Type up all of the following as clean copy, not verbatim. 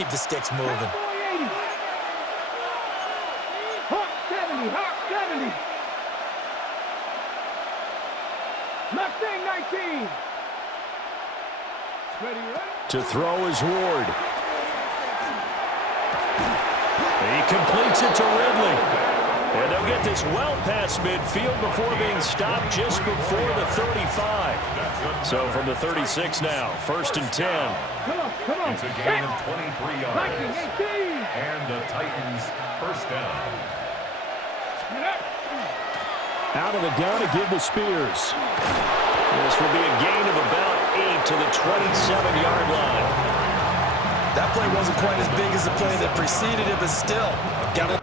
keep the sticks moving. Hawk 70, Hawk 70. Mustang 19. Ready. To throw is Ward. He completes it to Ridley. And they'll get this well past midfield before being stopped just before the 35. So from the 36 now, 1st and 10. Come on. It's a gain of 23 yards. And the Titans first down. Out of the gun to give to Spears. This will be a gain of about 8 to the 27-yard line. That play wasn't quite as big as the play that preceded it, but still, got it.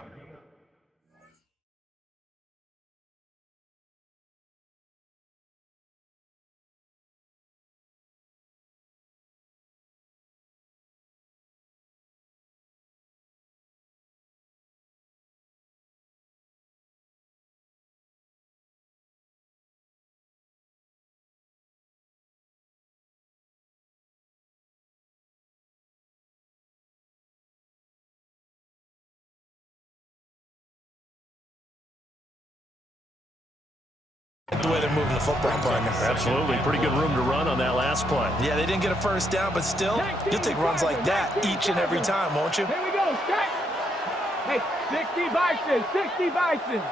The way they're moving the football, partner. Absolutely. Pretty good room to run on that last play. Yeah, they didn't get a first down, but still, you'll take runs like that each and every time, won't you? Here we go, strike. Hey, 60 Bison, 60 Bison.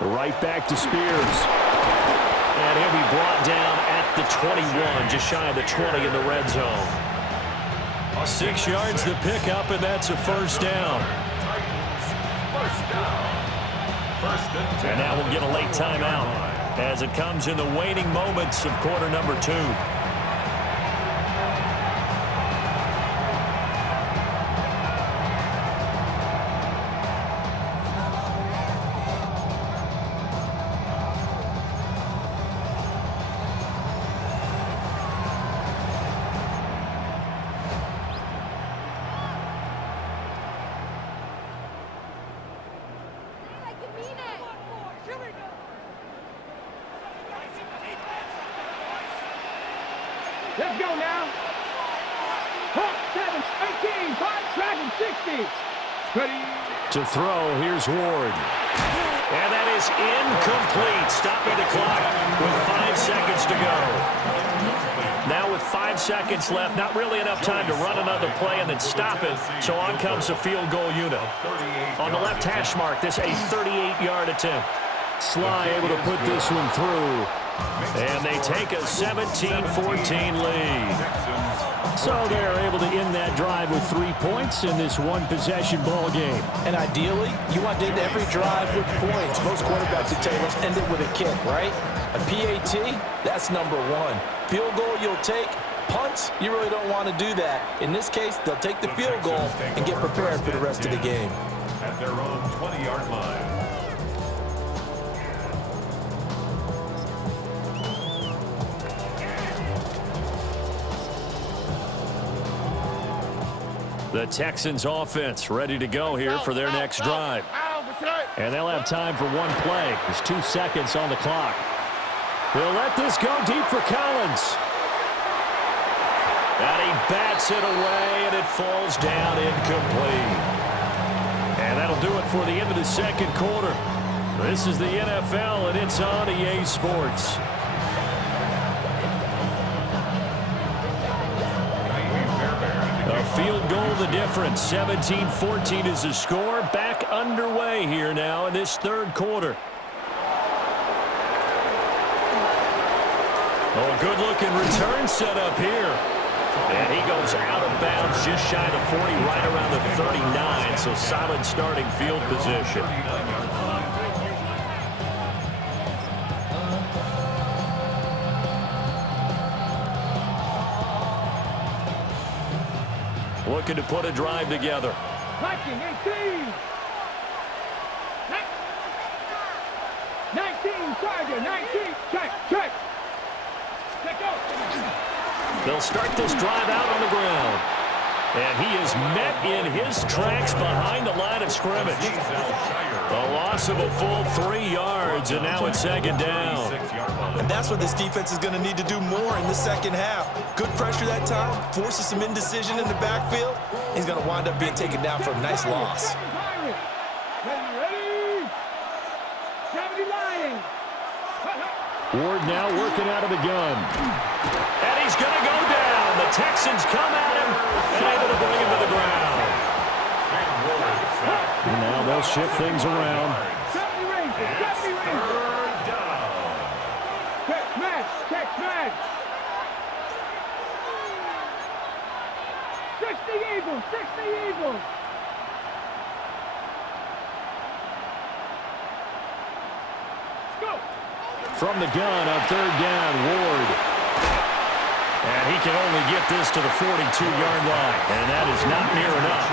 Right back to Spears. And he'll be brought down at the 21, just shy of the 20 in the red zone. 6 yards to pick up, and that's a first down. And now we'll get a late timeout as it comes in the waning moments of quarter number 2. Let's go now. Hawk 7, 18, 5, Dragon 60. Ready. To throw, here's Ward. And that is incomplete. Stopping the clock with 5 seconds to go. Now with 5 seconds left, not really enough time to run another play and then stop it. So on comes the field goal unit. On the left hash mark, this a 38-yard attempt. Sly able to put this one through. And they take a 17-14 lead. So they're able to end that drive with 3 points in this one-possession ball game. And ideally, you want to end every drive with points. Most quarterbacks would tell you, let's end it with a kick, right? A PAT, that's number 1. Field goal you'll take. Punts, you really don't want to do that. In this case, they'll take the field goal and get prepared for the rest of the game. At their own 20-yard line. The Texans offense ready to go here for their next drive. And they'll have time for one play. There's 2 seconds on the clock. They'll let this go deep for Collins. And he bats it away, and it falls down incomplete. And that'll do it for the end of the second quarter. This is the NFL, and it's on EA Sports. A field goal the difference. 17-14 is the score. Back underway here now in this third quarter. Oh, good-looking return set up here. And he goes out of bounds just shy of the 40, right around the 39. So solid starting field position. Looking to put a drive together. Viking 18. 19, Charger, 19. Check. They'll start this drive out on the ground. And he is met in his tracks behind the line of scrimmage. A loss of a full 3 yards, and now it's second down. And that's what this defense is going to need to do more in the second half. Good pressure that time, forces some indecision in the backfield. He's going to wind up being taken down for a nice loss. Ward now working out of the gun. And he's going to go down. The Texans come at him and able to bring him to the ground. And now they'll shift things around. Catch. 60 Eagles. Go. From the gun on third down, Ward. And he can only get this to the 42-yard line. And that is not near enough.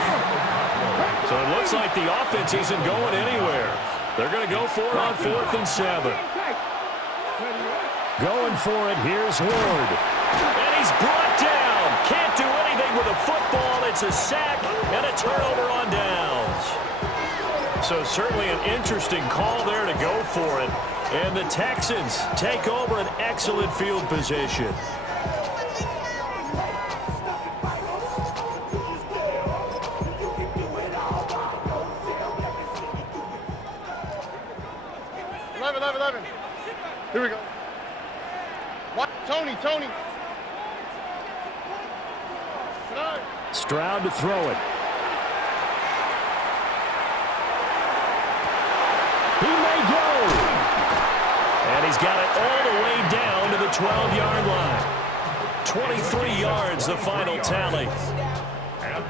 So it looks like the offense isn't going anywhere. They're going to go for it on 4th and 7. Going for it, here's Ward. And he's brought down. Can't do anything with a football. It's a sack and a turnover on downs. So certainly an interesting call there to go for it. And the Texans take over an excellent field position. Here we go. What? Tony. Stroud to throw it. He may go. And he's got it all the way down to the 12-yard line. 23 yards, the final tally.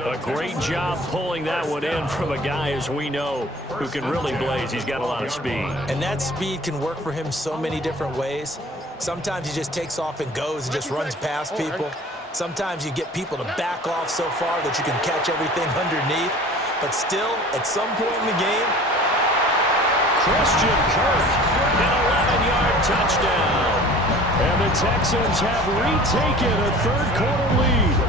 A great job pulling that one in from a guy, as we know, who can really blaze. He's got a lot of speed. And that speed can work for him so many different ways. Sometimes he just takes off and goes and just runs past people. Sometimes you get people to back off so far that you can catch everything underneath. But still, at some point in the game, Christian Kirk, an 11-yard touchdown. And the Texans have retaken a third-quarter lead.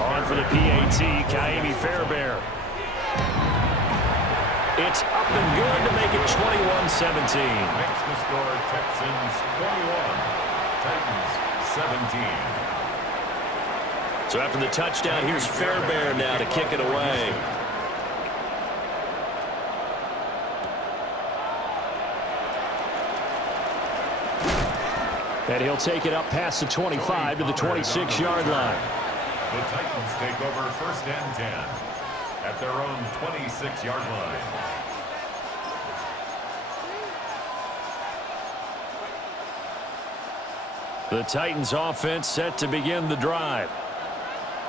On for the PAT, Kaimi Fairbairn. It's up and good to make it 21-17. Makes the score Texans 21, Titans 17. So after the touchdown, here's Fairbairn now to kick it away. And he'll take it up past the 25 to the 26-yard line. The Titans take over 1st and 10 at their own 26-yard line. The Titans offense set to begin the drive.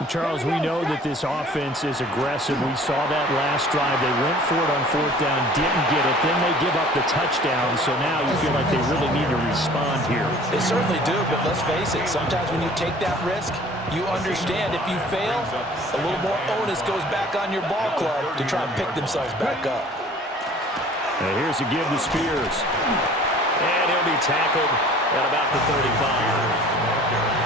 Charles, we know that this offense is aggressive. We saw that last drive. They went for it on 4th down, didn't get it. Then they give up the touchdown, so now you feel like they really need to respond here. they certainly do, but let's face it, sometimes when you take that risk, you understand if you fail, a little more onus goes back on your ball club to try and pick themselves back up. And here's a give to Spears. And he'll be tackled at about the 35.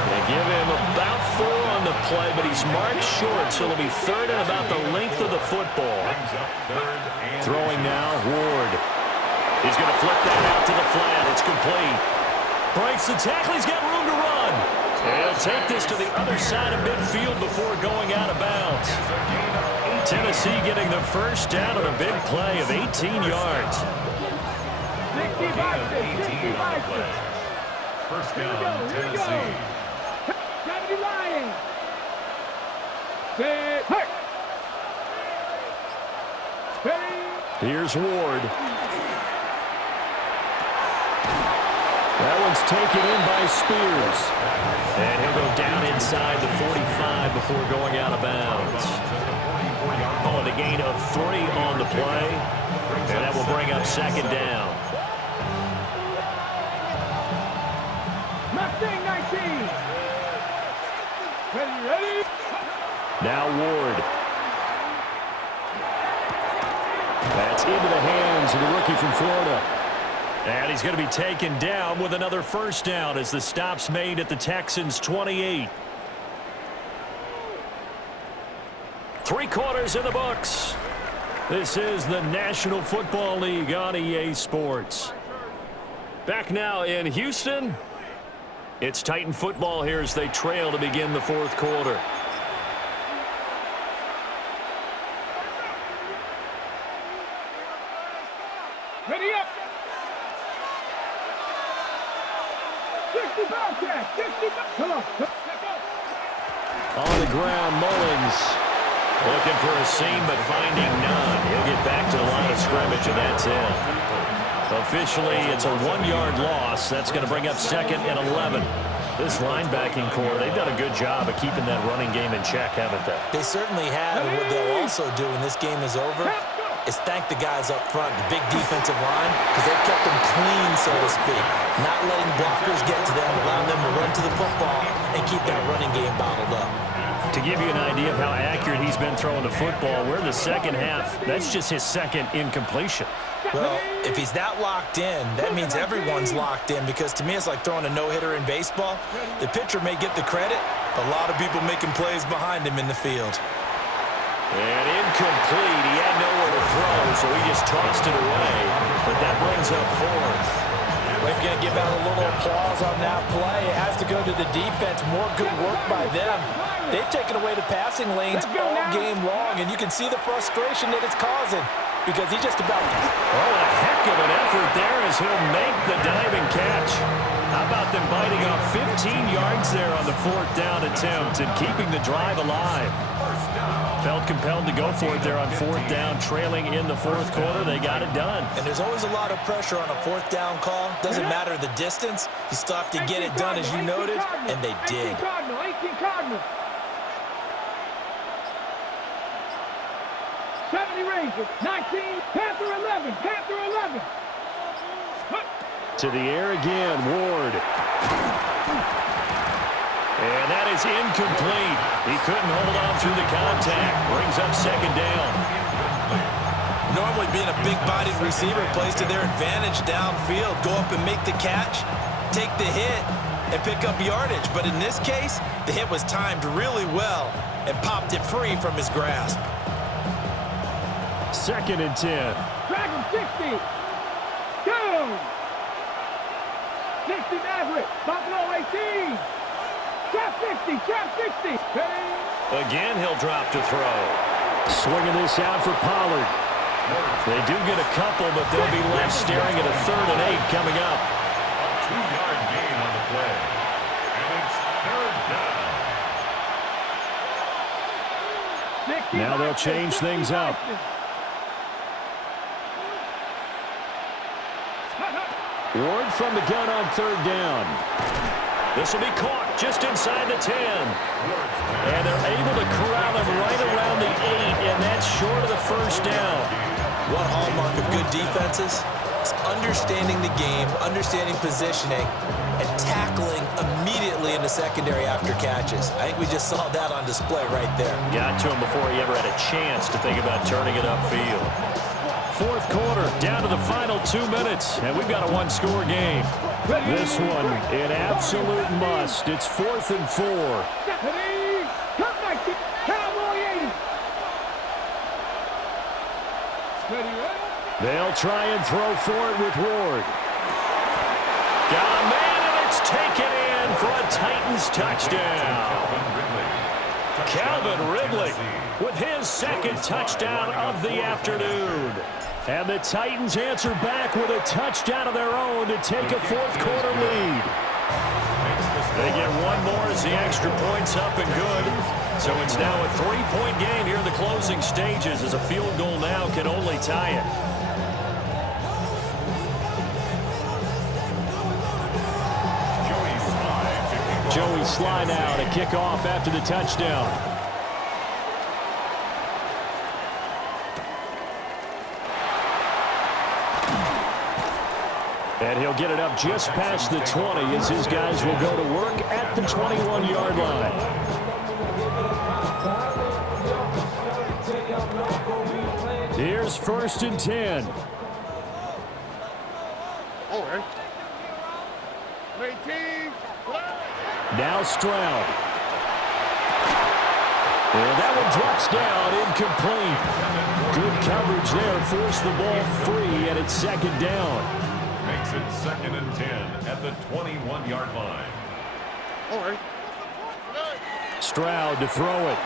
They give him about 4 on the play, but he's marked short, so it'll be 3rd and about the length of the football. Throwing now, Ward. He's going to flip that out to the flat. It's complete. Breaks the tackle. He's got room to run. And he'll take this to the other side of midfield before going out of bounds. Tennessee getting the first down on a big play of 18 yards. 60 boxes. First down, Tennessee. 70 Lions. Hey. Here's Ward. That one's taken in by Spears. And he'll go down inside the 45 before going out of bounds. Oh, and a gain of 3 on the play. And that will bring up 2nd down. Mustang 19. Ready. Now Ward. That's into the hands of the rookie from Florida. And he's going to be taken down with another first down as the stop's made at the Texans' 28. 3 quarters in the books. This is the National Football League on EA Sports. Back now in Houston. It's Titan football here as they trail to begin the 4th quarter. Ready up. 60 ball check. 60 ball. Come on. On the ground, Mullins looking for a seam but finding none. He'll get back to the line of scrimmage, and that's it. Officially, it's a 1-yard loss. That's going to bring up 2nd and 11. This linebacking core, they've done a good job of keeping that running game in check, haven't they? They certainly have, and what they'll also do when this game is over is thank the guys up front, the big defensive line, because they've kept them clean, so to speak. Not letting blockers get to them, allowing them to run to the football and keep that running game bottled up. To give you an idea of how accurate he's been throwing the football, we're in the second half. That's just his 2nd incompletion. Well, if he's that locked in, that means everyone's locked in, because to me it's like throwing a no-hitter in baseball. The pitcher may get the credit, but a lot of people making plays behind him in the field. And incomplete. He had nowhere to throw, so he just tossed it away. But that brings up 4th. We're going to give out a little applause on that play. It has to go to the defense. More good work by them. They've taken away the passing lanes all game long, and you can see the frustration that it's causing, because he just about... Oh, a heck of an effort there as he'll make the diving catch. How about them biting off 15 yards there on the 4th down attempt and keeping the drive alive? Felt compelled to go for it there on 4th down, trailing in the 4th quarter. They got it done. And there's always a lot of pressure on a 4th down call. Doesn't matter the distance. You still have to get it done, as you noted, and they did. 18 Cardinals. 70 Rangers. 19. Panther 11. Panther 11. To the air again, Ward. And that is incomplete. He couldn't hold on through the contact. Brings up 2nd down. Normally being a big-bodied receiver plays to their advantage downfield. Go up and make the catch, take the hit, and pick up yardage. But in this case, the hit was timed really well and popped it free from his grasp. 2nd and 10. Dragon 60. Go. 60 Maverick. Buffalo 18. Trap 60. Trap 60. Again, he'll drop to throw. Swinging this out for Pollard. They do get a couple, but they'll be left staring at a 3rd and 8 coming up. A 2-yard gain on the play. And it's 3rd down. Now they'll change things up. Ward from the gun on 3rd down. This will be caught just inside the 10. And they're able to corral him right around the 8, and that's short of the 1st down. One hallmark of good defenses is understanding the game, understanding positioning, and tackling immediately in the secondary after catches. I think we just saw that on display right there. Got to him before he ever had a chance to think about turning it upfield. 4th quarter, down to the final 2 minutes, and we've got a 1-score game. This one, an absolute must. It's 4th and 4. They'll try and throw for it with Ward. Got a man, and it's taken in for a Titans touchdown. Calvin Ridley with his 2nd touchdown of the afternoon. And the Titans answer back with a touchdown of their own to take a 4th quarter lead. They get one more as the extra point's up and good. So it's now a 3-point game here in the closing stages, as a field goal now can only tie it. Joey Sly now to kick off after the touchdown. And he'll get it up just past the 20 as his guys will go to work at the 21-yard line. Here's 1st and 10. Now Stroud. And that one drops down, incomplete. Good coverage there, forced the ball free, and it's second down. Makes it 2nd and 10 at the 21-yard line. All right. Stroud to throw it.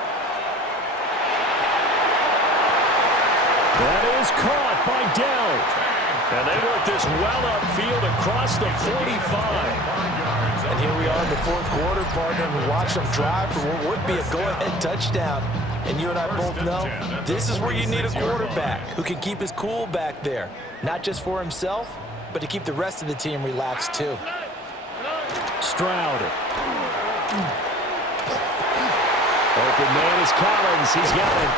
That is caught by Dell. And they work this well upfield across the 45. And here we are in the fourth quarter, partner, and we watch them drive for what would be a go-ahead touchdown. And you and I both know this is where you need a quarterback who can keep his cool back there, not just for himself, but to keep the rest of the team relaxed too. Stroud. Open man is Collins. He's got it.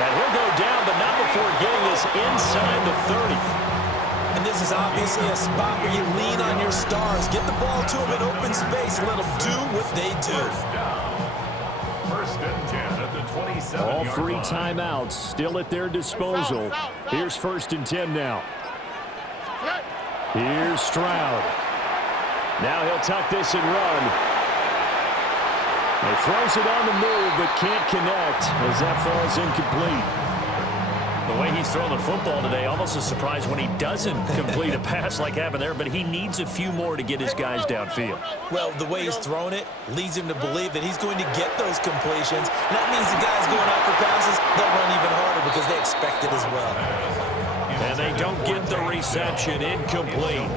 And he'll go down, but not before getting this inside the 30. And this is obviously a spot where you lean on your stars. Get the ball to them in open space and let them do what they do. 1st and 10 at the 27-yard line. All three timeouts still at their disposal. Here's 1st and 10 now. Here's Stroud. Now he'll tuck this and run. He throws it on the move, but can't connect as that falls incomplete. The way he's throwing the football today, almost a surprise when he doesn't complete a pass like happened there, but he needs a few more to get his guys downfield. Well, the way he's thrown it leads him to believe that he's going to get those completions. And that means the guys going out for passes, they'll run even harder because they expect it as well. And they don't get the reception, incomplete.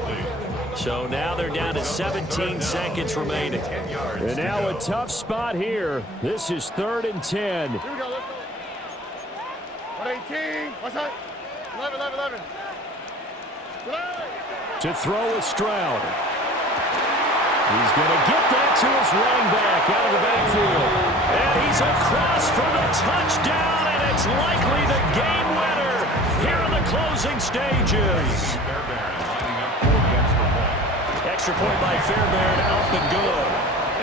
So now they're down to 17 seconds remaining. And now a tough spot here. This is 3rd and 10. Here we go. Let's go. 118. What's that? 11. To throw with Stroud. He's going to get that to his running back out of the backfield. And he's across for the touchdown, and it's likely the game winner here in the closing stages. Extra point by Fairbairn, up and good.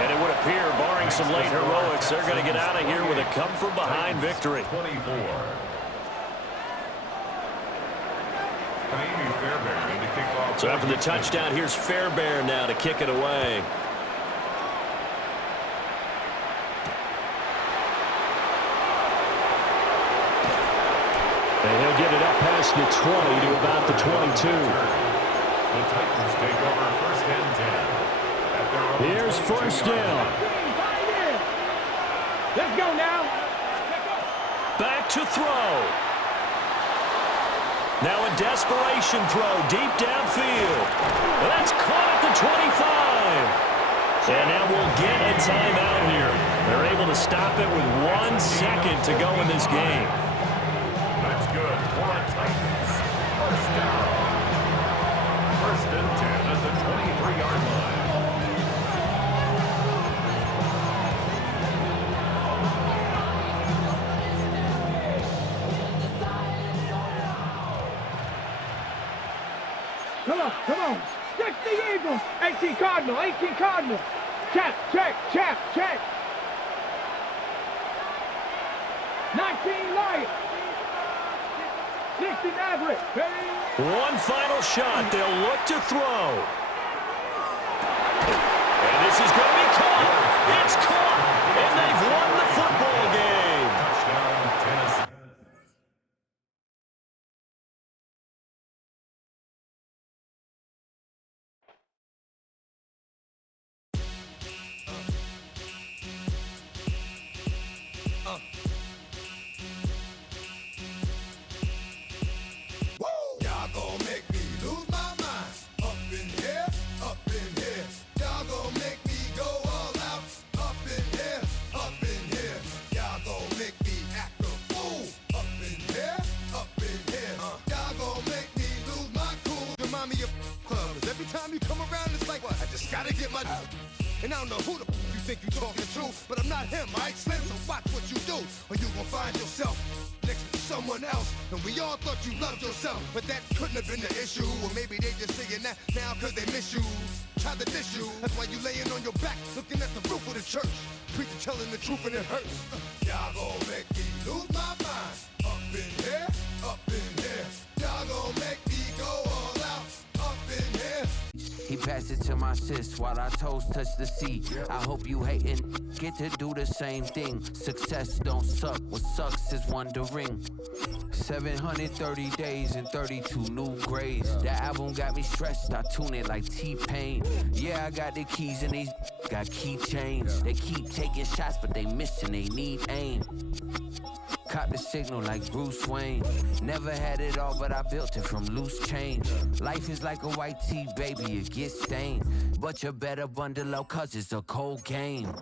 And it would appear, barring some late heroics, they're going to get out of here with a come-from-behind victory. 24. Fairbairn to kick off. So after the touchdown, here's Fairbairn now to kick it away. And he'll get it up past the 20 to about the 22. The Titans take over 1st and 10. At their own Here's 1st down. Let's go now. Back to throw. Now a desperation throw deep downfield. That's caught at the 25. And now we'll get a timeout here. They're able to stop it with 1 second to go in this game. That's good for the Titans. 1st down. 1st and 10 at the 23-yard line. Come on. 60 Eagles. 18 Cardinal. Check. 19 Lions. 60 Maverick. One final shot. They'll look to throw. And this is going to be caught. It's caught. And they've won the football game. Touchdown, Tennessee. And I don't know who the you think you talking to, but I'm not him, alright, Slim? So watch what you do, or you gon' find yourself next to someone else. And we all thought you loved yourself, but that couldn't have been the issue. Or maybe they just saying that now cause they miss you. Try to diss you, that's why you laying on your back, looking at the roof of the church. Preacher telling the truth and it hurts. Y'all gon' make me lose my mind. Up in here, y'all gon' make me go all out. Up in here. He passed it to my sis while our toes touch the sea. I hope you hatin' get to do the same thing. Success don't suck, what sucks is wondering. 730 days and 32 new grades. That album got me stressed, I tune it like T-Pain. Yeah, I got the keys and these got keychains. They keep taking shots, but they missing, they need aim. Cop the signal like Bruce Wayne. Never had it all, but I built it from loose change. Life is like a white tee, baby, it gets stained. But you better bundle up, cause it's a cold game.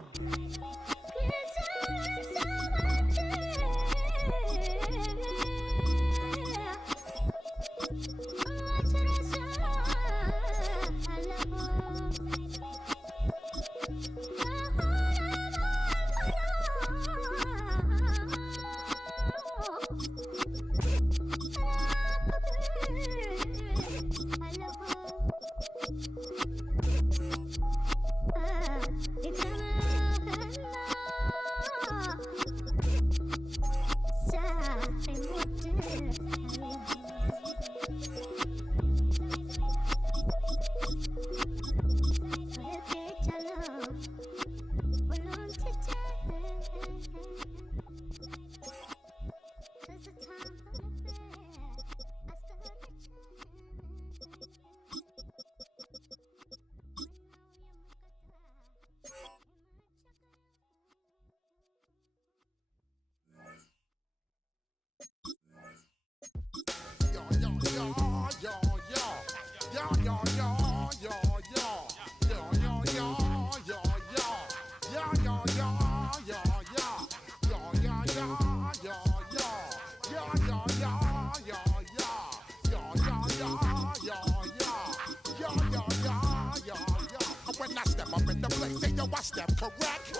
When I step up in the place, say yo, I step correct.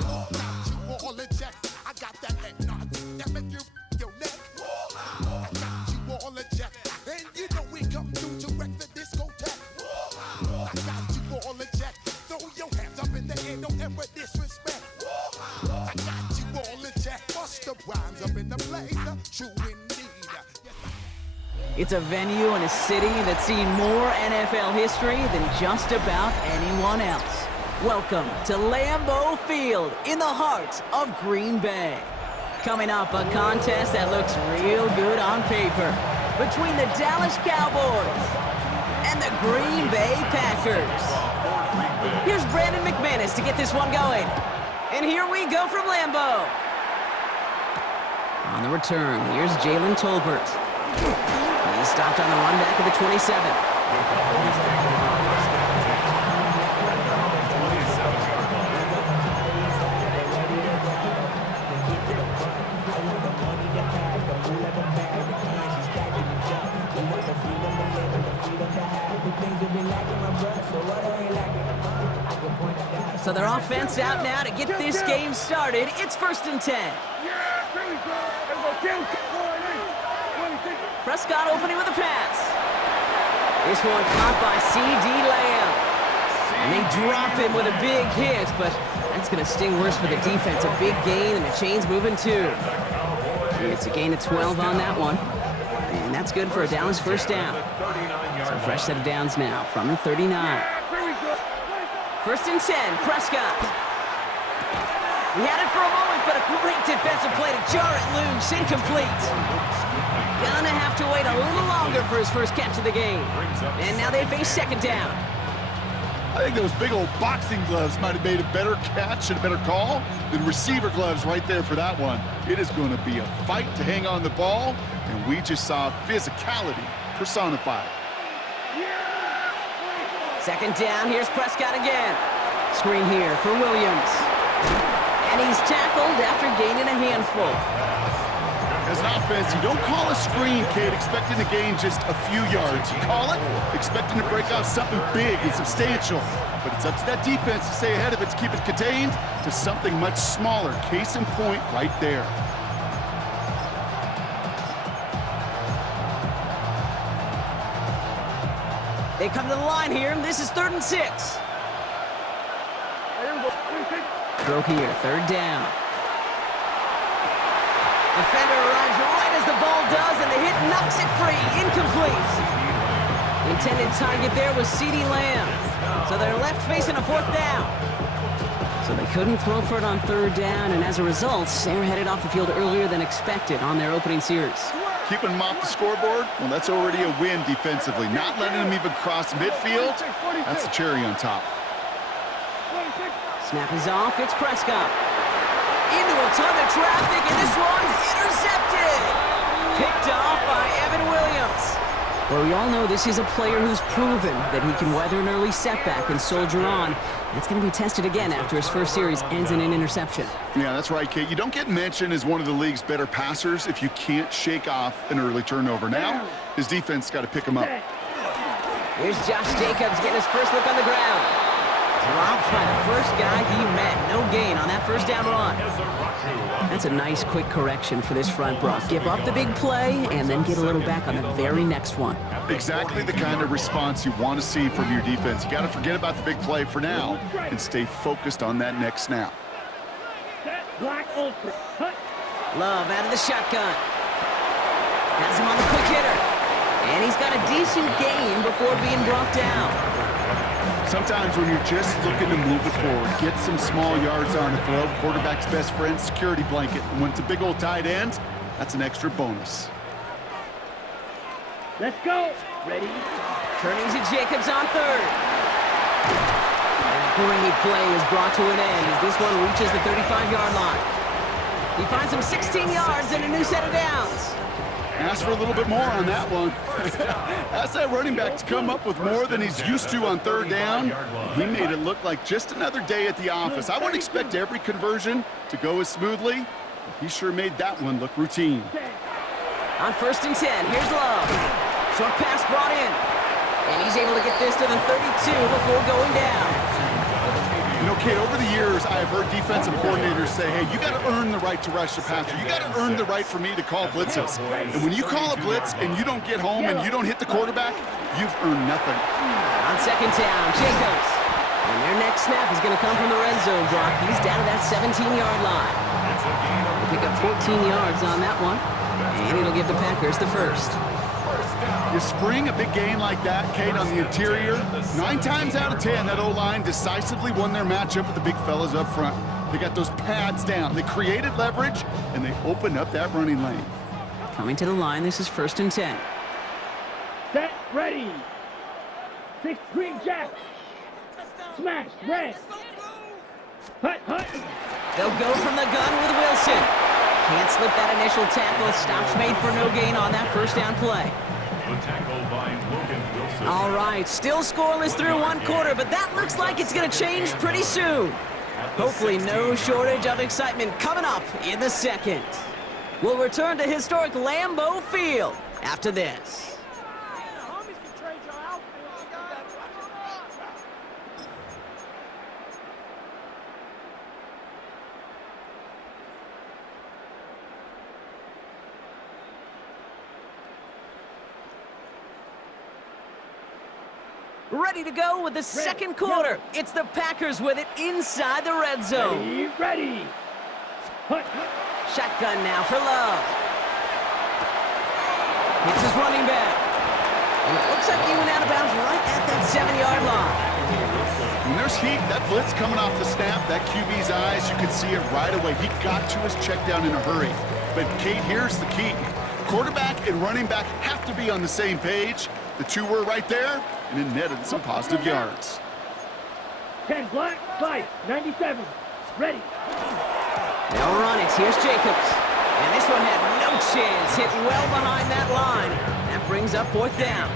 Got you all in check. I got that head nod that make you your neck. I got you all in check, and you know we come through to wreck the discotheque. I got you all in check. Throw your hands up in the air, don't ever disrespect. I got you all in check. Bust the rhymes up in the place, true indeed. It's a venue and a city that's seen more NFL history than just about anyone else. Welcome to Lambeau Field in the heart of Green Bay. Coming up, a contest that looks real good on paper between the Dallas Cowboys and the Green Bay Packers. Here's Brandon McManus to get this one going. And here we go from Lambeau. On the return, here's Jalen Tolbert. He stopped on the run back of the 27. So their offense out now to get this game started. It's 1st and 10. Prescott opening with a pass. This one caught by C.D. Lamb. And they drop him with a big hit, but that's going to sting worse for the defense. A big gain, and the chain's moving too. It's a gain of 12 on that one. And that's good for a Dallas first down. So a fresh set of downs now from the 39. 1st and 10, Prescott. He had it for a moment, but a great defensive play to jar it loose. Incomplete. Gonna have to wait a little longer for his first catch of the game. And now they face 2nd down. I think those big old boxing gloves might have made a better catch and a better call than receiver gloves right there for that one. It is going to be a fight to hang on the ball, and we just saw physicality personified. 2nd down, here's Prescott again. Screen here for Williams. And he's tackled after gaining a handful. As an offense, you don't call a screen, kid, expecting to gain just a few yards. You call it expecting to break out something big and substantial. But it's up to that defense to stay ahead of it, to keep it contained to something much smaller. Case in point right there. They come to the line here. This is 3rd and 6. Throw here, 3rd down. Defender arrives right as the ball does, and the hit knocks it free. Incomplete. Intended target there was CeeDee Lamb. So they're left facing a 4th down. So they couldn't throw for it on 3rd down, and as a result, they're headed off the field earlier than expected on their opening series. Keeping them off the scoreboard, well, that's already a win defensively. Not letting them even cross midfield, that's the cherry on top. Snap is off, it's Prescott. Into a ton of traffic, and this one's intercepted. Picked off by Evan Williams. Well, we all know this is a player who's proven that he can weather an early setback and soldier on. That's going to be tested again after his first series ends in an interception. Yeah, that's right, Kate. You don't get mentioned as one of the league's better passers if you can't shake off an early turnover. Now, his defense got to pick him up. Here's Josh Jacobs getting his first look on the ground. Dropped by the first guy he met. No gain on that first down run. That's a nice quick correction for this front, Brock. Give up the big play and then get a little back on the very next one. Exactly the kind of response you want to see from your defense. You got to forget about the big play for now and stay focused on that next snap. Love out of the shotgun. Has him on the quick hitter. And he's got a decent gain before being brought down. Sometimes when you're just looking to move it forward, get some small yards on the throw, quarterback's best friend, security blanket. And when it's a big old tight end, that's an extra bonus. Let's go. Ready? Turning to Jacobs on 3rd. And a great play is brought to an end as this one reaches the 35-yard line. He finds him 16 yards and a new set of downs. Ask for a little bit more on that one. Ask that running back to come up with more than he's used to on 3rd down. He made it look like just another day at the office. I wouldn't expect every conversion to go as smoothly, but he sure made that one look routine. On 1st and 10, here's Love. Short pass brought in. And he's able to get this to the 32 before going down. You know, Kate, over the years, I've heard defensive coordinators say, hey, you got to earn the right to rush the passer. You got to earn the right for me to call blitzes. And when you call a blitz and you don't get home and you don't hit the quarterback, you've earned nothing. On 2nd down, Jacobs. And their next snap is going to come from the red zone, Brock. He's down to that 17-yard line. They pick up 14 yards on that one, and it'll give the Packers the first. You spring a big gain like that, Kate, on the interior, 9 times out of 10, that O-line decisively won their matchup with the big fellas up front. They got those pads down. They created leverage, and they opened up that running lane. Coming to the line, this is 1st and 10. Set, ready. 6 green jack. Smash, red. Hut, hut. They'll go from the gun with Wilson. Can't slip that initial tackle. Stops made for no gain on that first down play. All right, still scoreless through 1 quarter, but that looks like it's going to change pretty soon. Hopefully no shortage of excitement coming up in the 2nd. We'll return to historic Lambeau Field after this. Ready to go with the 2nd quarter. It's the Packers with it inside the red zone. Ready. Shotgun now for Love. It's his running back. And it looks like he went out of bounds right at that 7-yard line. When there's heat, that blitz coming off the snap, that QB's eyes, you could see it right away. He got to his check down in a hurry. But, Kate, here's the key. Quarterback and running back have to be on the same page. The two were right there, and it netted some positive yards. 10 black, 5, 97. Ready. They'll run it. Here's Jacobs. And this one had no chance. Hit well behind that line. That brings up 4th down.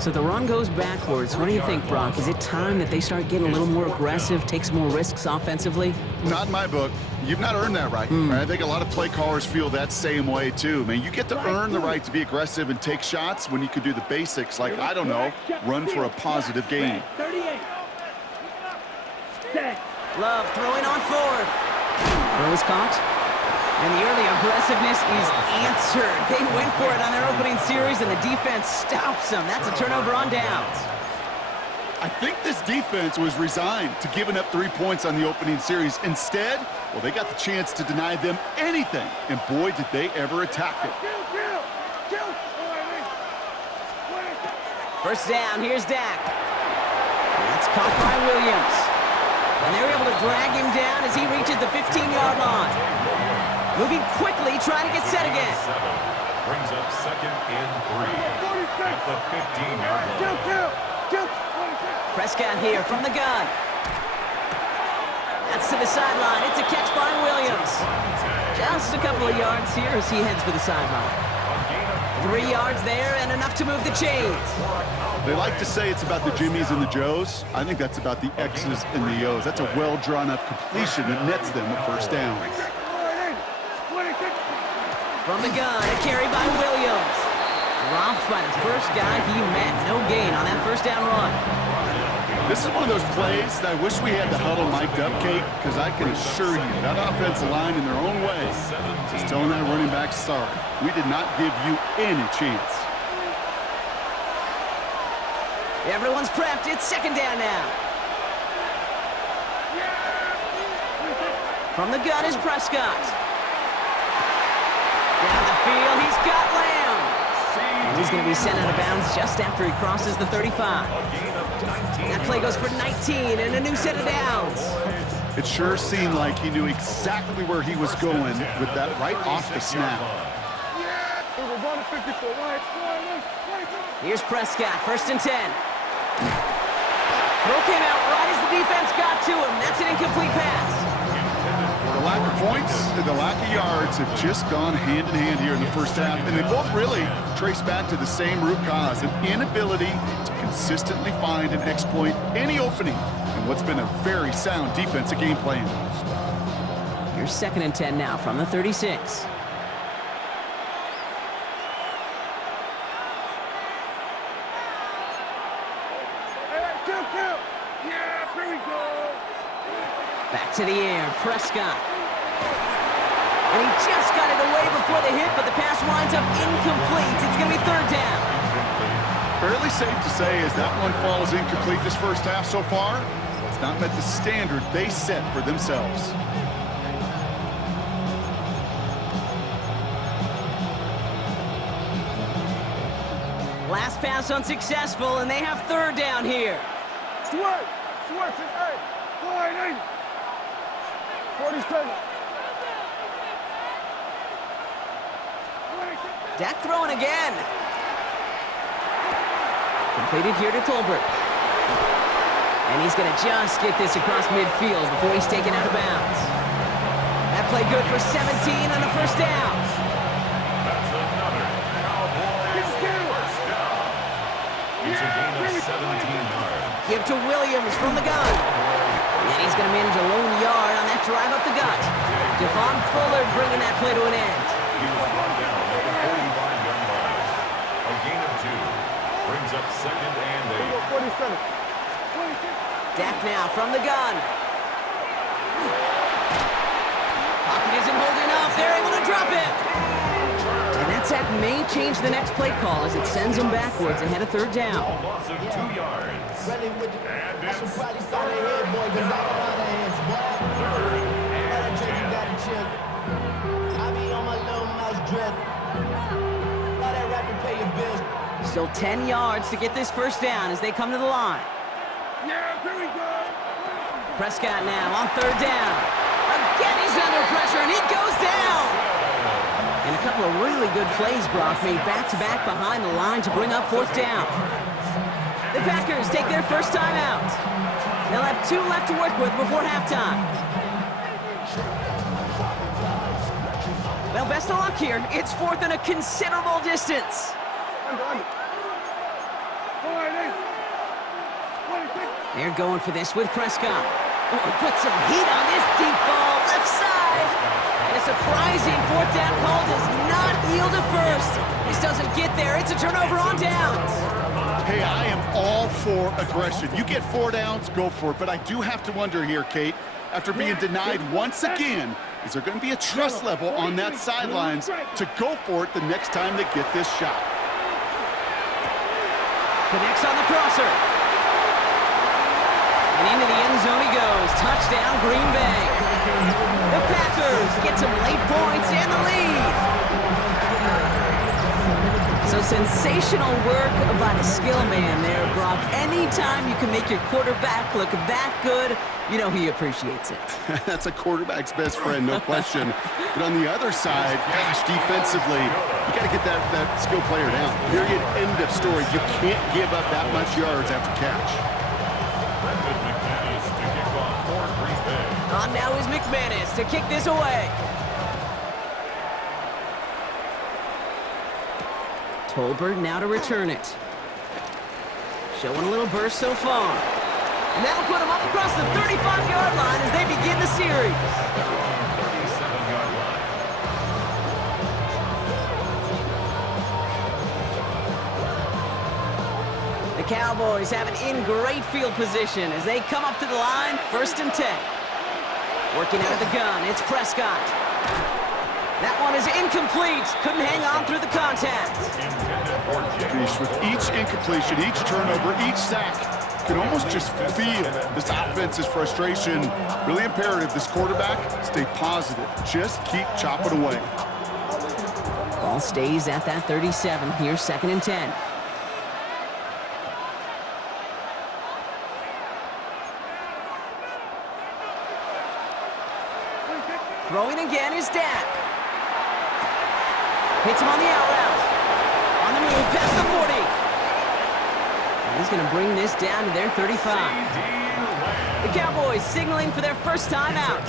So the run goes backwards. What do you think, Brock? Is it time that they start getting a little more aggressive, take some more risks offensively? Not in my book. You've not earned that right. I think a lot of play callers feel that same way, too. Man, you get to earn the right to be aggressive and take shots when you could do the basics, like, I don't know, run for a positive gain. 38. Set. Love throwing on 4th. Rose caught. And the early aggressiveness is answered. They went for it on their opening series, and the defense stops them. That's a turnover on downs. I think this defense was resigned to giving up 3 points on the opening series. Instead, well, they got the chance to deny them anything. And boy, did they ever attack it. First down, here's Dak. That's caught by Williams. And they're able to drag him down as he reaches the 15-yard line. Moving quickly, trying to get set again. Brings up 2nd and 3 at the 15-yard line. Prescott here from the gun. That's to the sideline. It's a catch by Williams. Just a couple of yards here as he heads for the sideline. 3 yards there and enough to move the chains. They like to say it's about the Jimmies and the Joes. I think that's about the X's and the O's. That's a well-drawn-up completion that nets them a first down. From the gun, a carry by Williams. Dropped by the first guy he met. No gain on that first down run. This is one of those plays that I wish we had the huddle mic'd up, Kate, because I can assure you that offensive line in their own way is telling that running back, sorry, we did not give you any chance. Everyone's prepped. It's second down now. From the gun is Prescott. Down the field, he's got Lamb. And he's going to be sent out of bounds just after he crosses the 35. That play goes for 19 and a new set of downs. It sure seemed like he knew exactly where he was going with that right off the snap. Here's Prescott, 1st and 10. Throw came out right as the defense got to him. That's an incomplete pass. The lack of points and the lack of yards have just gone hand in hand here in the first half, and they both really trace back to the same root cause, an inability to consistently find and exploit any opening in what's been a very sound defensive game plan. Here's 2nd and 10 now from the 36. Back to the air, Prescott. And he just got it away before the hit, but the pass winds up incomplete. It's going to be 3rd down. Fairly safe to say as that one falls incomplete this first half so far, it's not met the standard they set for themselves. Last pass unsuccessful, and they have 3rd down here. Swerve, 47. Dak throwing again. Completed here to Tolbert. And he's going to just get this across midfield before he's taken out of bounds. That play good for 17 on a first down. That's another Cowboys first down. It's a gain of 17 yards. Give to Williams from the gun. And he's going to manage a lone yard on that drive up the gut. Javon Bullard bringing that play to an end. He was brought down at the 45-yard line. A gain of 2. Brings up 2nd and 8. Dak now from the gun. Pocket isn't holding up. They're able to drop it. And that sack may change the next play call as it sends them backwards ahead of 3rd down. A loss of 2 yards. And it's 3rd and 10. Still 10 yards to get this first down as they come to the line. Prescott now on 3rd down. Again, he's under pressure, and he goes down. And a couple of really good plays, Brock, made back-to-back behind the line to bring up 4th down. The Packers take their first time out. They'll have 2 left to work with before halftime. Well, best of luck here. It's 4th and a considerable distance. They're going for this with Prescott. Oh, he put some heat on this deep ball, left side. And a surprising 4th down call does not yield a first. This doesn't get there. It's a turnover on downs. Hey, I am all for aggression. You get 4 downs, go for it. But I do have to wonder here, Kate, after being denied once again, is there going to be a trust level on that sidelines to go for it the next time they get this shot? Connects on the crosser. And into the end zone he goes. Touchdown, Green Bay. The Packers get some late points and the lead. So sensational work by the skill man there, Brock. Anytime you can make your quarterback look that good, you know he appreciates it. That's a quarterback's best friend, no question. But on the other side, gosh, defensively, you got to get that skill player down. Period, end of story. You can't give up that much yards after catch. On now is McManus to kick this away. Tolbert now to return it. Showing a little burst so far. And that'll put him up across the 35-yard line as they begin the series. 37-yard line. The Cowboys have it in great field position as they come up to the line, 1st and 10. Working out of the gun, it's Prescott. That one is incomplete. Couldn't hang on through the contact. With each incompletion, each turnover, each sack, you can almost just feel this offense's frustration. Really imperative, this quarterback, stay positive. Just keep chopping away. Ball stays at that 37. Here's 2nd and 10. Throwing again is Dak. Hits him on the out route. On the move, past the 40. And he's going to bring this down to their 35. The Cowboys signaling for their first time out.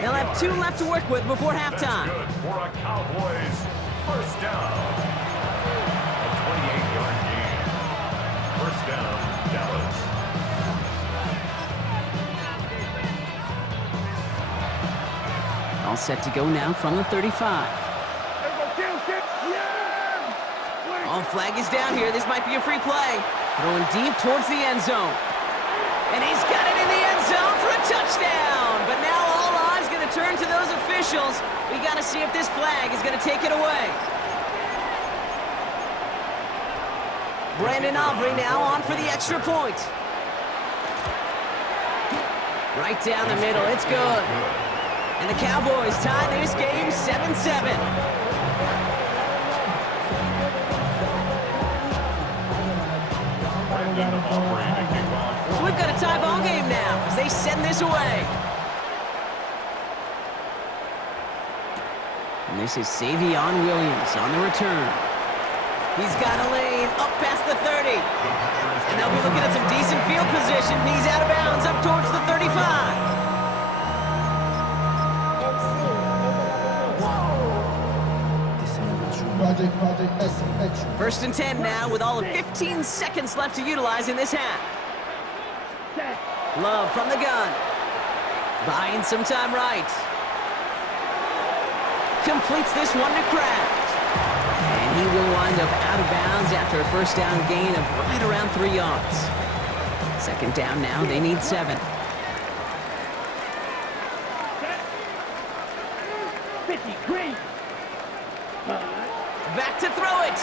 They'll have 2 left to work with before halftime. Good for a Cowboys first down. A 28-yard gain. First down, Dallas. All set to go now from the 35. Oh, flag is down here. This might be a free play. Throwing deep towards the end zone. And he's got it in the end zone for a touchdown. But now all eyes going to turn to those officials. We got to see if this flag is going to take it away. Brandon Aubrey now on for the extra point. Right down the middle. It's good. And the Cowboys tie this game 7-7. So we've got a tie ball game now as they send this away. And this is Savion Williams on the return. He's got a lane up past the 30. And they'll be looking at some decent field position. He's out of bounds up towards the 35. First and 10 now with all of 15 seconds left to utilize in this half. Love from the gun. Buying some time right. Completes this one to Kraft. And he will wind up out of bounds after a first down gain of right around 3 yards. 2nd down now, they need 7. 50, green. Back to throw it.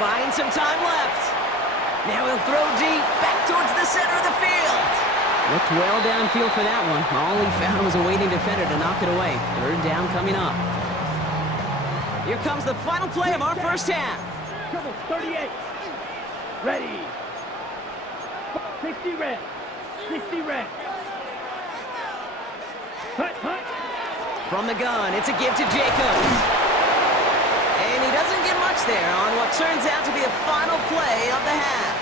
Buying some time left. Now he'll throw deep, back towards the center of the field. Looked well downfield for that one. All he found was a waiting defender to knock it away. 3rd down coming up. Here comes the final play of our first half. Trouble, 38. Ready. 60 red. 60 red. Hut, hut. From the gun, it's a give to Jacobs. And he doesn't get much there on what turns out to be the final play of the half.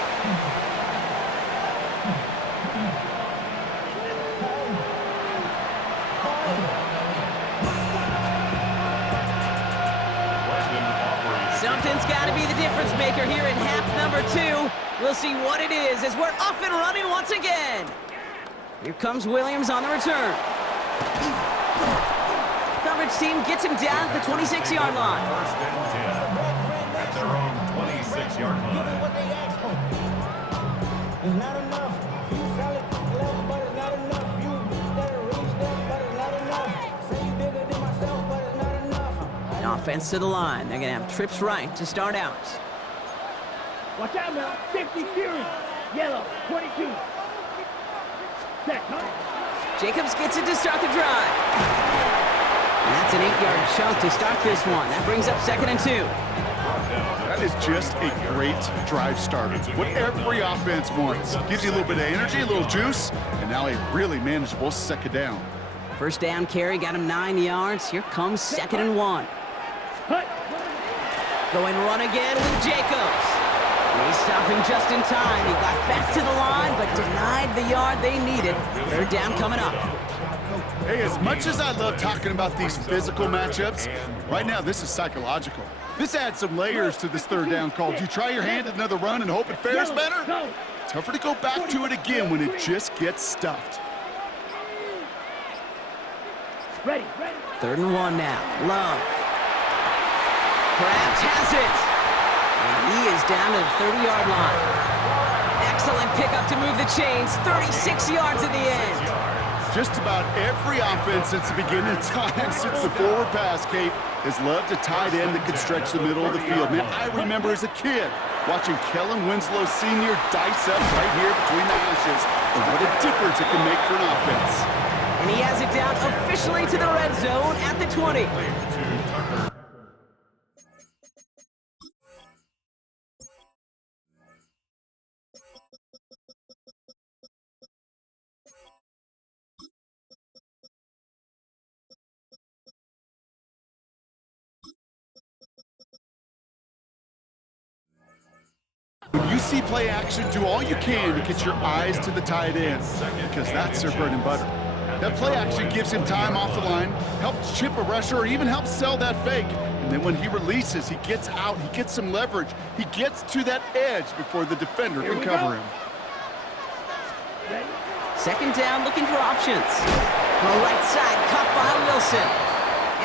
Something's got to be the difference maker here in half number 2. We'll see what it is as we're up and running once again. Here comes Williams on the return. Coverage team gets him down at the 26-yard line. First and 10 at their own 26-yard line. It's not enough. You solid level, but it's not enough. You better reach that, but it's not enough. Say you bigger than myself, but it's not enough. Offense to the line. They're going to have trips right to start out. Watch out now. 50 series. Yellow, 22. Check, huh? Jacobs gets it to start the drive. And that's an 8-yard chunk to start this one. That brings up 2nd and 2. That is just a great drive starter. What every offense wants. Gives you a little bit of energy, a little juice, and now a really manageable second down. First down carry got him 9 yards. Here comes 2nd and 1. Going run again with Jacobs. They stop him just in time. He got back to the line, but denied the yard they needed. Third down coming up. Hey, as much as I love talking about these physical matchups, right now this is psychological. This adds some layers to this third down call. Do you try your hand at another run and hope it fares better? Tougher to go back to it again when it just gets stuffed. Ready. 3rd and 1 now. Love. Kraft has it. And he is down to the 30-yard line. Excellent pickup to move the chains. 36 yards in the end. Just about every offense since the beginning of time, since the forward pass, Kate, has loved a tight end that could stretch the middle of the field. Man, I remember as a kid watching Kellen Winslow Sr. dice up right here between the hashes. And what a difference it can make for an offense. And he has it down officially to the red zone at the 20. When you see play action, do all you can to get your eyes to the tight end, because that's their bread and butter. That play action gives him time off the line, helps chip a rusher, or even helps sell that fake. And then when he releases, he gets out, he gets some leverage. He gets to that edge before the defender can cover him. 2nd down, looking for options. From the right side, cut by Wilson.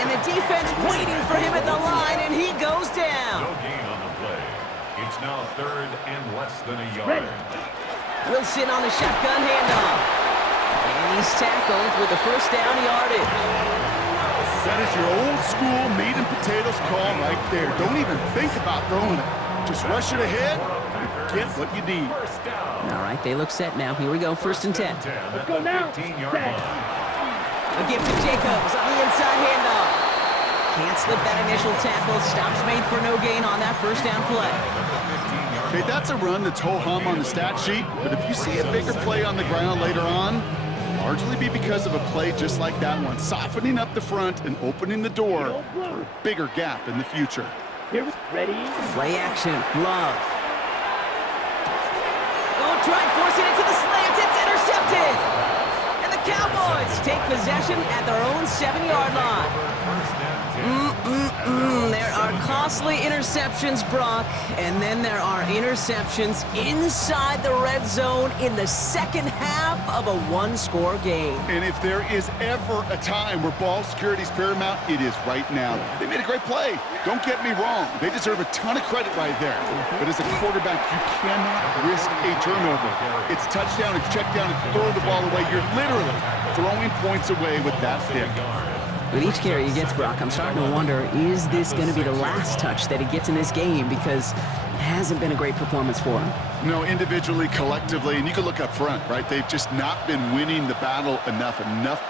And the defense waiting for him at the line, and he goes down. No gain on the play. It's now 3rd and less than a yard. Wilson on the shotgun handoff. And he's tackled with the first down yardage. That is your old school meat and potatoes call right there. Don't even think about throwing it. Just rush it ahead and get what you need. All right, they look set now. Here we go, 1st and 10. Let's go now. A gift to Jacobs on the inside handoff. Can't slip that initial tackle. Stops made for no gain on that first down play. Okay, that's a run that's ho-hum on the stat sheet, but if you see a bigger play on the ground later on, largely be because of a play just like that one, softening up the front and opening the door for a bigger gap in the future. Here, ready. Play action, Love. Oh, try and force it into the slant. It's intercepted. And the Cowboys take possession at their own 7-yard line. There are costly interceptions, Brock, and then there are interceptions inside the red zone in the second half of a one-score game. And if there is ever a time where ball security is paramount, it is right now. They made a great play. Don't get me wrong. They deserve a ton of credit right there. But as a quarterback, you cannot risk a turnover. It's touchdown, it's check down, it's throw the ball away. You're literally throwing points away with that pick. With each carry he gets, Brock, I'm starting to wonder, is this going to be the last touch that he gets in this game? Because it hasn't been a great performance for him. No, individually, collectively, and you can look up front, right? They've just not been winning the battle enough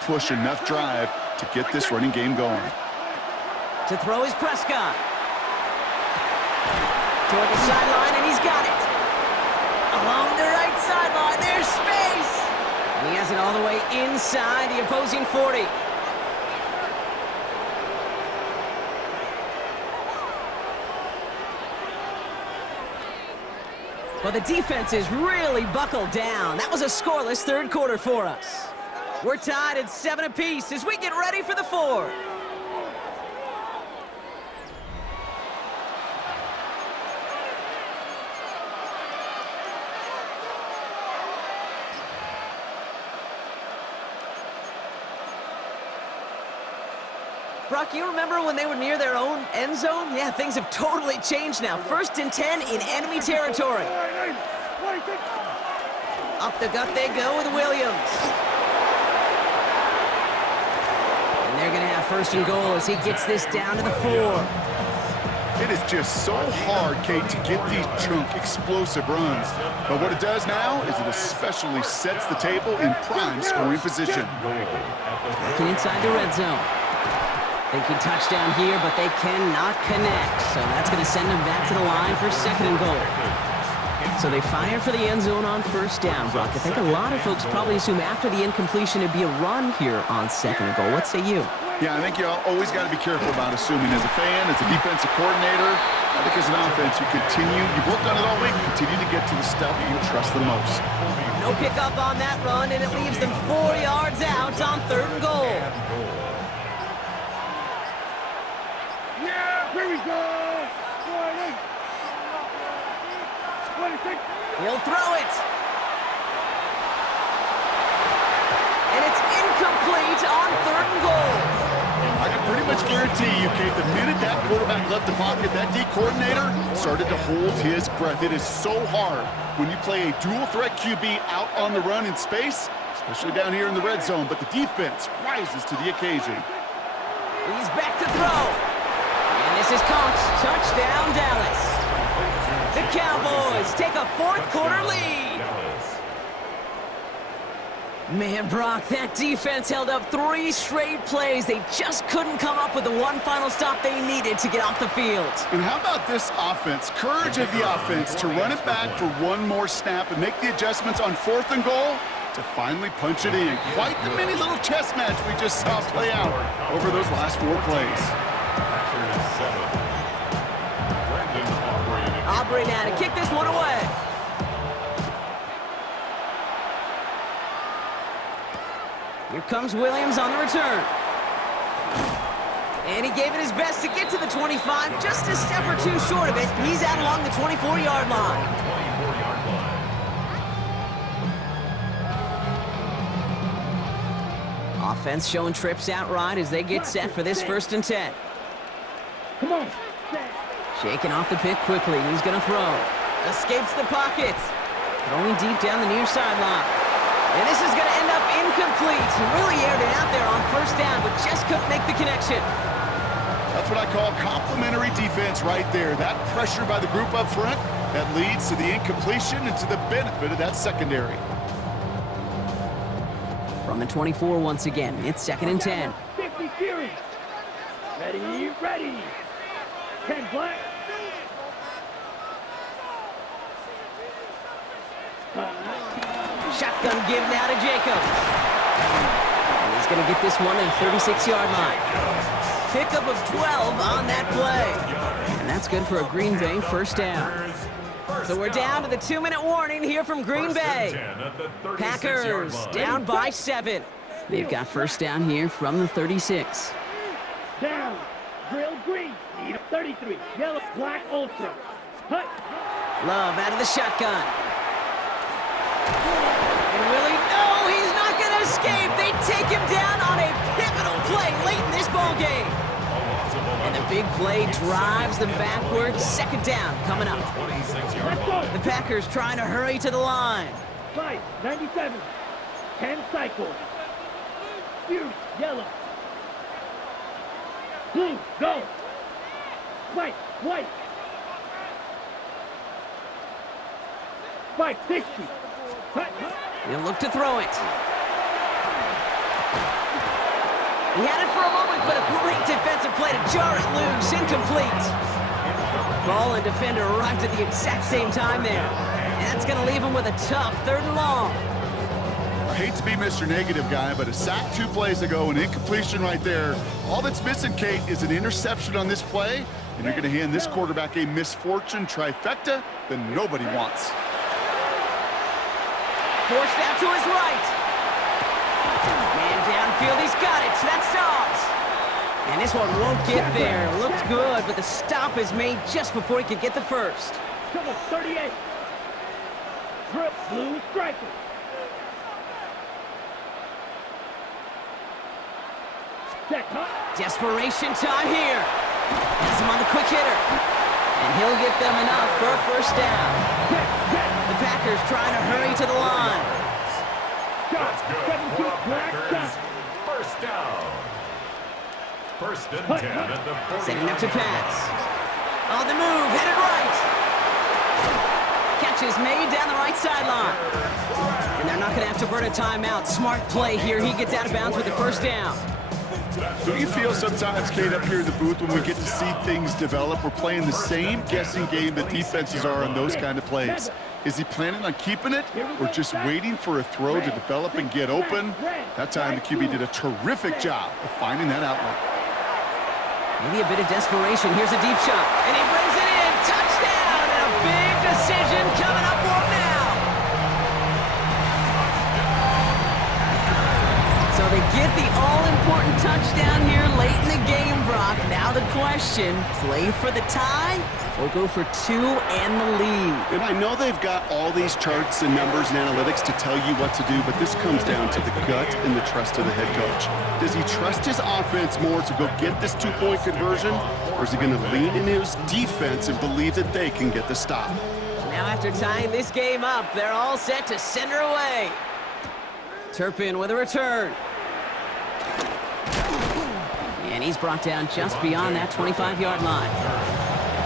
push, enough drive to get this running game going. To throw is Prescott. Toward the sideline, and he's got it. Along the right sideline, there's space. And he has it all the way inside the opposing 40. Well, the defense is really buckled down. That was a scoreless third quarter for us. We're tied at 7 apiece as we get ready for the fourth. Brock, you remember when they were near their own end zone? Yeah, things have totally changed now. 1st and 10 in enemy territory. Up the gut they go with Williams. And they're going to have 1st and goal as he gets this down to the 4. It is just so hard, Kate, to get these chunk, explosive runs. But what it does now is it especially sets the table in prime scoring position. Working inside the red zone. Thinking touchdown here, but they cannot connect. So that's going to send them back to the line for 2nd and goal. So they fire for the end zone on 1st down, Brock. I think a lot of folks probably assume after the incompletion it'd be a run here on 2nd and goal. What say you? Yeah, I think you always got to be careful about assuming. As a fan, as a defensive coordinator, I think as an offense, you've worked on it all week, continue to get to the stuff you trust the most. No pickup on that run, and it leaves them 4 yards out on 3rd and goal. Yeah, here we go. He'll throw it. And it's incomplete on 3rd and goal. I can pretty much guarantee you, Kate, the minute that quarterback left the pocket, that D coordinator started to hold his breath. It is so hard when you play a dual-threat QB out on the run in space, especially down here in the red zone, but the defense rises to the occasion. He's back to throw. And this is caught. Touchdown, Dallas. The Cowboys take a 4th quarter lead. Man, Brock, that defense held up 3 straight plays. They just couldn't come up with the one final stop they needed to get off the field. And how about this offense? Courage of the offense to run it back for one more snap and make the adjustments on 4th and goal to finally punch it in. Quite the mini little chess match we just saw play out over those last 4 plays. Aubrey now to kick this one away. Here comes Williams on the return. And he gave it his best to get to the 25, just a step or 2 short of it. He's out along the 24-yard line. Offense showing trips out right as they get set for this 1st and 10. Come on. Shaking off the pick quickly. He's going to throw. Escapes the pocket. Throwing deep down the near sideline. And this is going to end up incomplete. He really aired it out there on 1st down, but just couldn't make the connection. That's what I call complimentary defense right there. That pressure by the group up front that leads to the incompletion and to the benefit of that secondary. From the 24 once again, it's 2nd and 10. 50 series. Ready, ready. 10 black. Shotgun give now to Jacobs. And he's going to get this one to the 36-yard line. Pickup of 12 on that play. And that's good for a Green Bay 1st down. So we're down to the 2-minute warning here from Green Bay. Packers down by 7. They've got 1st down here from the 36. Down. Grill green. Need a 33. Yellow, black, ultra. Hut. Love out of the shotgun. And Willie, no, he's not going to escape. They take him down on a pivotal play late in this ballgame. And the big play drives them backwards. 2nd down coming up. The Packers trying to hurry to the line. 5, 97. 10 cycles. Fuse, yellow. Blue, go. White, white. 560. He'll look to throw it. He had it for a moment, but a great defensive play to jar it loose. Incomplete. Ball and defender arrived at the exact same time there. And that's going to leave him with a tough 3rd and long. I hate to be Mr. Negative guy, but a sack 2 plays ago, an incompletion right there. All that's missing, Kate, is an interception on this play, and you're going to hand this quarterback a misfortune trifecta that nobody wants. Forced out to his right. Man downfield, he's got it. That stops. And this one won't get there. Looked good, but the stop is made just before he could get the first. Come on, 38. Grip, blue striker. Desperation time here. Has him on the quick hitter. And he'll get them enough for a 1st down. The Packers trying to hurry to the line. That's good. Packers. 1st down. 1st and 10 at the 40. Setting up to pass. On the move, headed right. Catch is made down the right sideline. And they're not going to have to burn a timeout. Smart play here. He gets out of bounds with the 1st down. Don't you feel sometimes, Kate, up here in the booth when we get to see things develop? We're playing the same guessing game that defenses are on those kind of plays. Is he planning on keeping it or just waiting for a throw to develop and get open? That time the QB did a terrific job of finding that outlet. Maybe a bit of desperation. Here's a deep shot, and he brings it in. Touchdown, and a big decision coming up for him now. So they get the all-important touchdown here late in the game, Brock. Now the question, play for the tie or go for two and the lead? And I know they've got all these charts and numbers and analytics to tell you what to do, but this comes down to the gut and the trust of the head coach. Does he trust his offense more to go get this two-point conversion, or is he going to lean in his defense and believe that they can get the stop? Now after tying this game up, they're all set to send her away. Turpin with a return. And he's brought down just beyond that 25-yard line.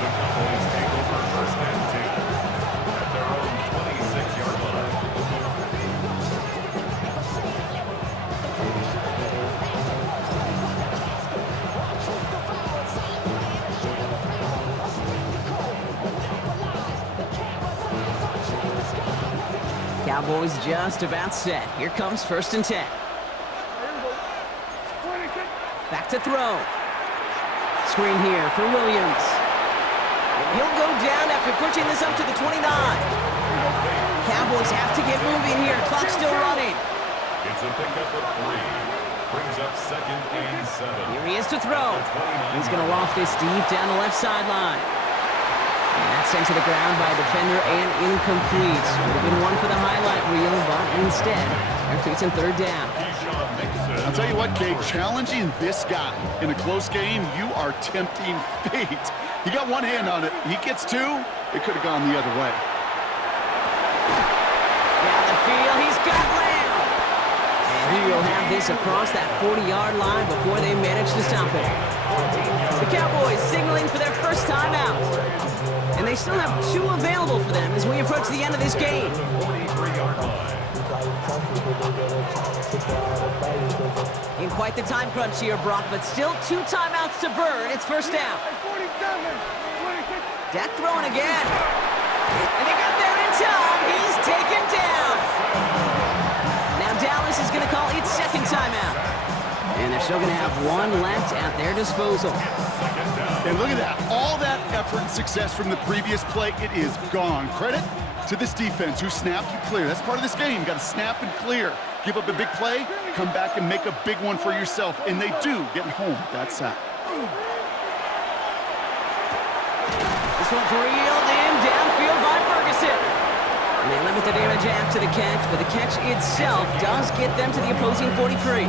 The Cowboys take over 1st and 10 at their own 26-yard line. Cowboys just about set. Here comes 1st and 10. Back to throw. Screen here for Williams. And he'll go down after pushing this up to the 29. Cowboys have to get moving here. Clock's still running. It's a pickup of 3. Brings up 2nd and 7. Here he is to throw. He's going to loft this deep down the left sideline. And that's sent to the ground by a defender and incomplete. Would have been one for the highlight reel, but instead, they're facing 3rd down. I'll tell you what, Kate, challenging this guy in a close game, you are tempting fate. He got one hand on it. He gets 2. It could have gone the other way. Down the field, he's got Lamb. And he will have this across that 40-yard line before they manage to stop it. The Cowboys signaling for their first timeout. And they still have 2 available for them as we approach the end of this game. In quite the time crunch here, Brock, but still 2 timeouts to burn. It's 1st down. Dak throwing again. And they got there in time. He's taken down. Now Dallas is going to call its 2nd timeout. And they're still going to have 1 left at their disposal. And look at that. All that effort and success from the previous play, it is gone. Credit to this defense who snapped and clear. That's part of this game. You got to snap and clear. Give up a big play, come back and make a big one for yourself. And they do, getting home with that sack. This one's reeled in downfield by Ferguson. And they limit the damage after the catch, but the catch itself does get them to the opposing 43.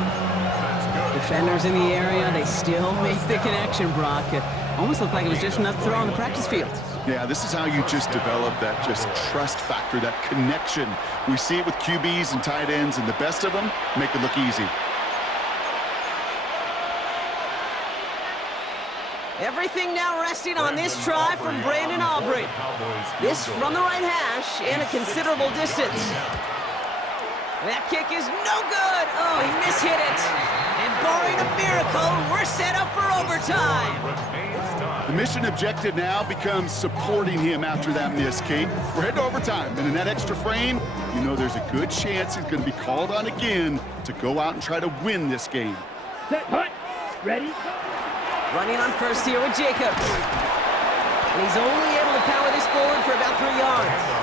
Defenders in the area, they still make the connection, Brock. It almost looked like it was just enough throw on the practice field. Yeah, this is how you just develop that just trust factor, that connection. We see it with QBs and tight ends, and the best of them make it look easy. Everything now resting on this try from Brandon Aubrey. This from the right hash and a considerable distance. That kick is no good. Oh, he mishit it. And barring a miracle, we're set up for overtime. The mission objective now becomes supporting him after that miss, Kate. We're heading to overtime, and in that extra frame, you know there's a good chance he's going to be called on again to go out and try to win this game. Set, hut, ready. Running on first here with Jacobs. And he's only able to power this forward for about 3 yards.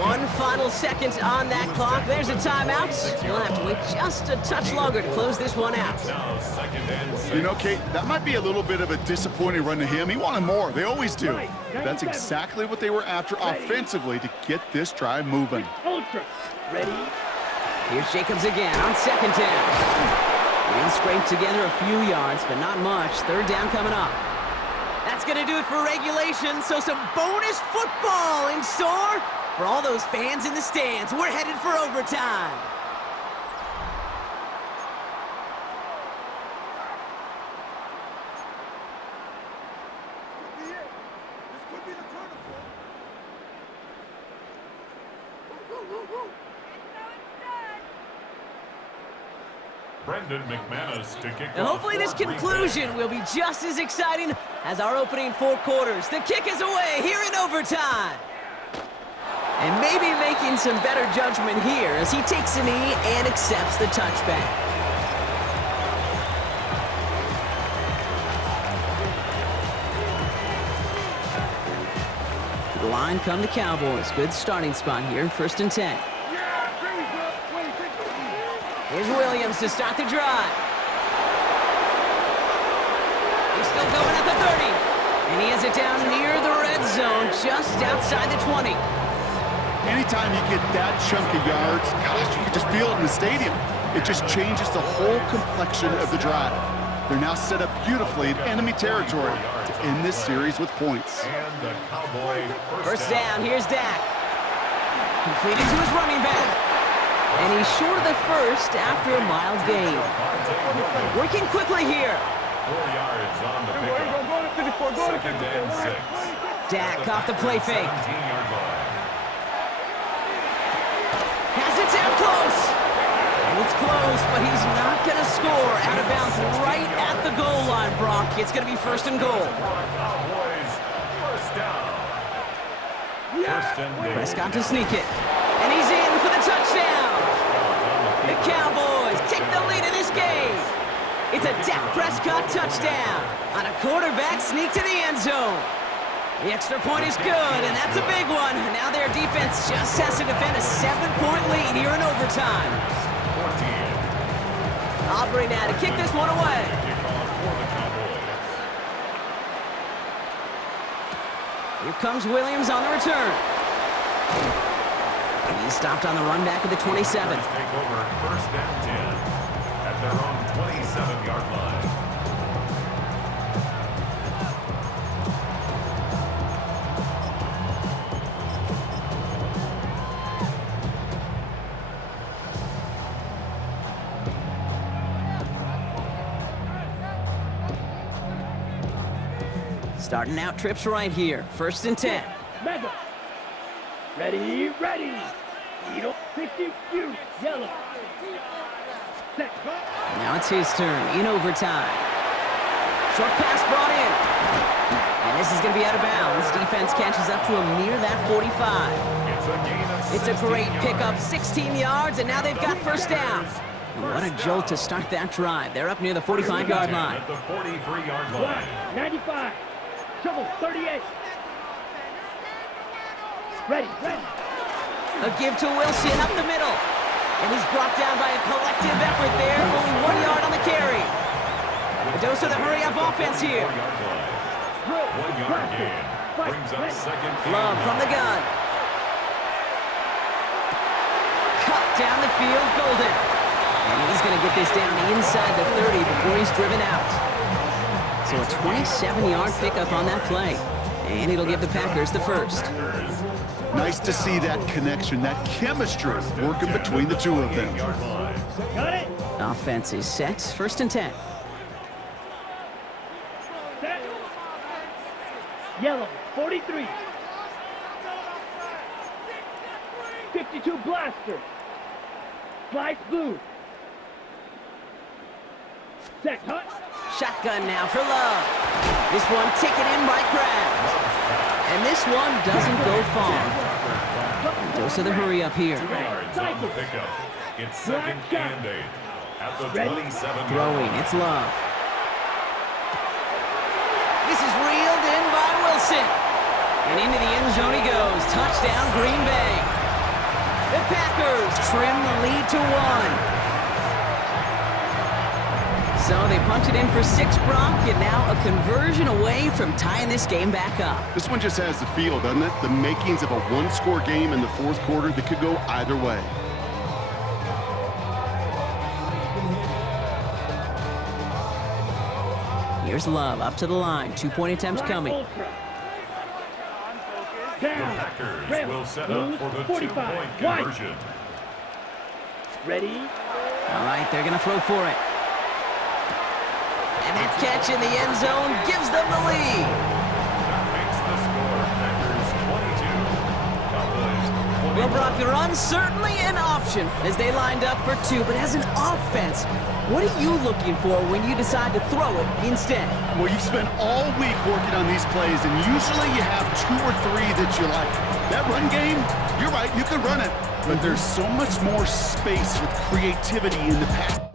1 final second on that clock. There's a timeout. We'll have to wait just a touch longer to close this one out. You know, Kate, that might be a little bit of a disappointing run to him. He wanted more. They always do. But that's exactly what they were after offensively to get this drive moving. Ultra, ready. Here's Jacobs again on 2nd down. He scraped together a few yards, but not much. 3rd down coming up. That's going to do it for regulation, so some bonus football in store for all those fans in the stands. We're headed for overtime. And hopefully this conclusion will be just as exciting as our opening 4 quarters. The kick is away here in overtime. And maybe making some better judgment here as he takes a knee and accepts the touchback. To the line come the Cowboys. Good starting spot here, 1st and 10. Here's Williams to start the drive. He's still going at the 30. And he has it down near the red zone, just outside the 20. Anytime you get that chunk of yards, gosh, you can just feel it in the stadium. It just changes the whole complexion of the drive. They're now set up beautifully in enemy territory to end this series with points. First down, here's Dak. Completed to his running back. And he's short of the first after a mild gain. Working quickly here. 4 yards on the pickup. 2nd and 6. Dak off the play fake. Has it down close. And it's close, but he's not going to score. Out of bounds right at the goal line, Brock. It's going to be 1st and goal. Prescott to sneak it. And he's in for the touchdown. The Cowboys take the lead in this game. It's a Dak Prescott touchdown on a quarterback sneak to the end zone. The extra point is good, and that's a big one. Now their defense just has to defend a 7-point lead here in overtime. Aubrey now to kick this one away. Here comes Williams on the return. He's stopped on the run back at the 27. Take over 1st and 10 at their own 27-yard line. Starting out trips right here. 1st and 10. Mega. Ready, ready. Needle, 60, you, yellow. Set. Now it's his turn in overtime. Short pass brought in. And this is going to be out of bounds. Defense catches up to him near that 45. It's a great pickup, 16 yards, and now they've got 1st down. What a jolt to start that drive. They're up near the 45-yard line. At the 43-yard line. 95. Trouble, 38. Ready, ready. A give to Wilson up the middle. And he's brought down by a collective effort there. Only 1 yard on the carry. A dose of the hurry-up offense here. 1 yard gain. Brings up 2nd. Love from the gun. Cut down the field, Golden. And he's going to get this down inside the 30 before he's driven out. So a 27-yard pickup on that play. And it'll give the Packers the 1st. Nice to see that connection, that chemistry working between the two of them. Got it. Offense is set. 1st and 10. Set. Yellow, 43. 52 blaster. Slice blue. Set, cut. Shotgun now for Love. This one taken in by Kraft. And this one doesn't go far. Dose of the hurry up here. 2 yards on the pickup. It's 2nd and 8 at the 27. Throwing, it's Love. This is reeled in by Wilson. And into the end zone he goes. Touchdown, Green Bay. The Packers trim the lead to 1. So they punch it in for 6, Brock, and now a conversion away from tying this game back up. This one just has the feel, doesn't it? The makings of a one-score game in the 4th quarter that could go either way. Here's Love up to the line. 2-point attempts coming. The Packers will set up for the 2-point conversion. Ready. All right, they're going to throw for it. And that catch in the end zone gives them the lead. That makes the score Packers 22. Cowboys 20. Well, Brock, the run certainly an option as they lined up for two, but as an offense, what are you looking for when you decide to throw it instead? Well, you've spent all week working on these plays, and usually you have 2 or 3 that you like. That run game, you're right, you can run it, but there's so much more space with creativity in the pass.